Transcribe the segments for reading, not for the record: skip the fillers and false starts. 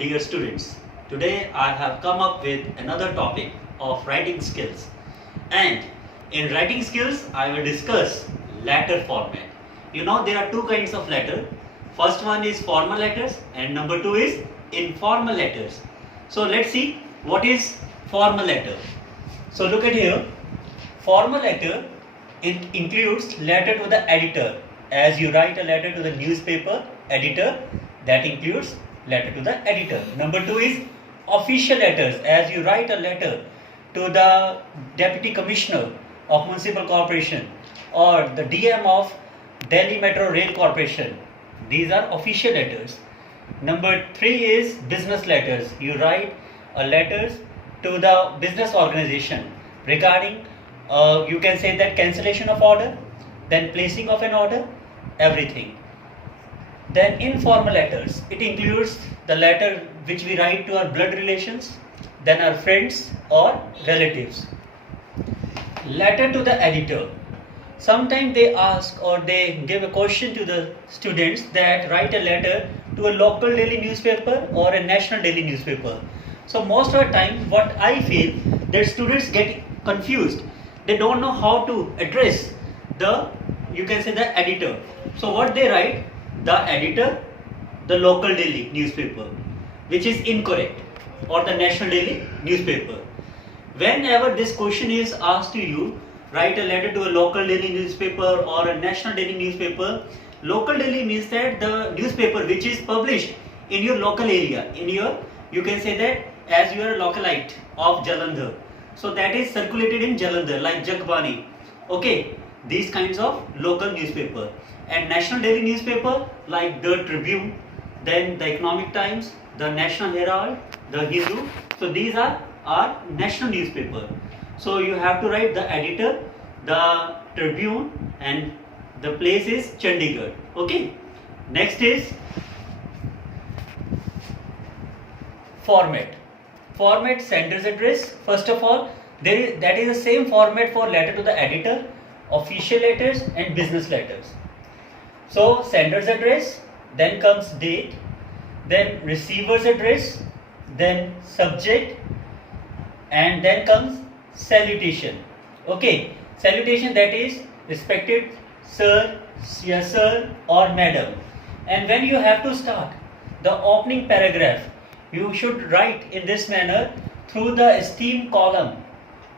dear students. Today I have come up with another topic of writing skills. And in writing skills, I will discuss letter format. You know, there are two kinds of letter. First one is formal letters and number two is informal letters. So let's see what is formal letter. So look at here. Formal letter, it includes letter to the editor. As you write a letter to the newspaper editor, that includes letter to the editor. Number two is official letters. As you write a letter to the deputy commissioner of municipal corporation or the DM of Delhi Metro Rail Corporation. These are official letters. Number three is business letters. You write letters to the business organization regarding you can say that cancellation of order, then placing of an order, everything. Then informal letters, it includes the letter which we write to our blood relations, then our friends or relatives. Letter to the editor. Sometimes they ask or they give a question to the students that write a letter to a local daily newspaper or a national daily newspaper. So most of the time what I feel that students get confused. They don't know how to address the, you can say the editor. So what they write, the editor, the local daily newspaper, which is incorrect, or the national daily newspaper. Whenever this question is asked to you, write a letter to a local daily newspaper or a national daily newspaper. Local daily means that the newspaper which is published in your local area, in your, you can say that as you are a localite of Jalandhar. So that is circulated in Jalandhar, like Jagbani. Okay, these kinds of local newspaper. And national daily newspaper like the Tribune, then the Economic Times, the National Herald, the Hindu. So these are our national newspaper. So you have to write the editor, the Tribune, and the place is Chandigarh. Okay. Next is format. Format, sender's address. First of all, that is the same format for letter to the editor, official letters and business letters. So sender's address, then comes date, then receiver's address, then subject, and then comes salutation. Okay, salutation, that is respected sir, yes sir or madam. And when you have to start the opening paragraph, you should write in this manner: through the esteemed column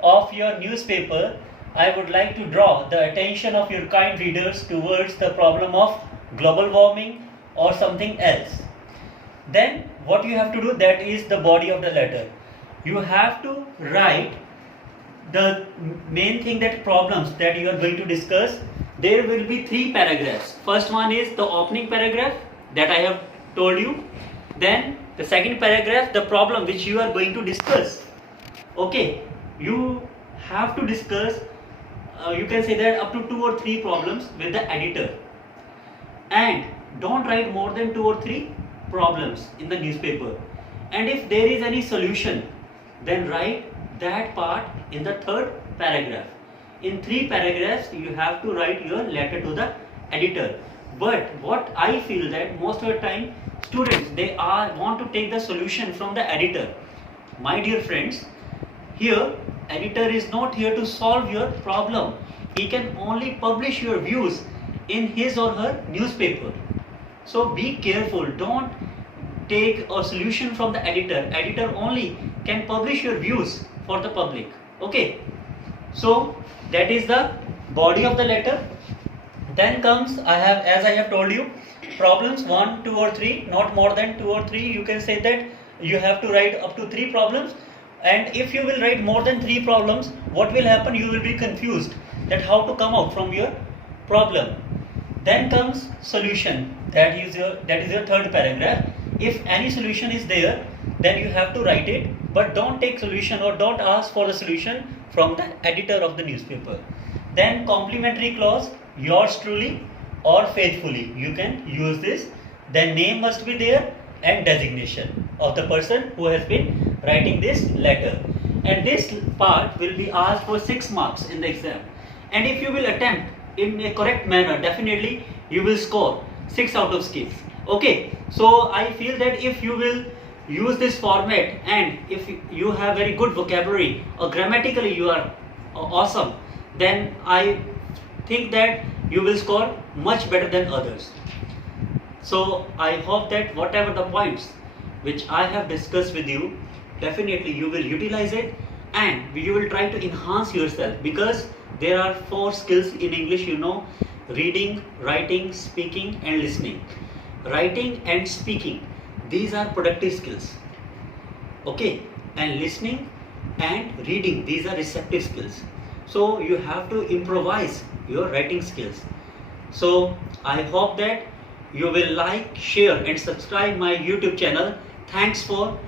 of your newspaper, I would like to draw the attention of your kind readers towards the problem of global warming or something else. Then what you have to do, that is the body of the letter. You have to write the main thing, that problems that you are going to discuss. There will be three paragraphs. First one is the opening paragraph that I have told you. Then the second paragraph, the problem which you are going to discuss. Okay, you have to discuss you can say that up to 2 or 3 problems with the editor. And don't write more than 2 or 3 problems in the newspaper. And if there is any solution, then write that part in the third paragraph. In 3 paragraphs, you have to write your letter to the editor. But what I feel that most of the time, students, they want to take the solution from the editor. My dear friends, here, editor is not here to solve your problem. He can only publish your views in his or her newspaper. So be careful. Don't take a solution from the editor. Editor only can publish your views for the public. Okay. So that is the body of the letter. Then comes, as I have told you, problems 1, 2 or 3, not more than 2 or 3. You can say that you have to write up to 3 problems. And if you will write more than 3 problems, what will happen? You will be confused that how to come out from your problem. Then comes solution. That is your third paragraph. If any solution is there, then you have to write it. But don't take solution or don't ask for the solution from the editor of the newspaper. Then complimentary clause, yours truly or faithfully. You can use this. Then name must be there and designation of the person who has been writing this letter. And this part will be asked for 6 marks in the exam. And if you will attempt in a correct manner, definitely you will score 6 out of 6. Okay, so I feel that if you will use this format, and if you have very good vocabulary or grammatically you are awesome, then I think that you will score much better than others. So I hope that whatever the points which I have discussed with you, definitely you will utilize it and you will try to enhance yourself, because there are 4 skills in English, reading, writing, speaking and listening. Writing and speaking, these are productive skills. Okay, and listening and reading, these are receptive skills. So you have to improvise your writing skills. So I hope that you will like, share and subscribe my YouTube channel. Thanks for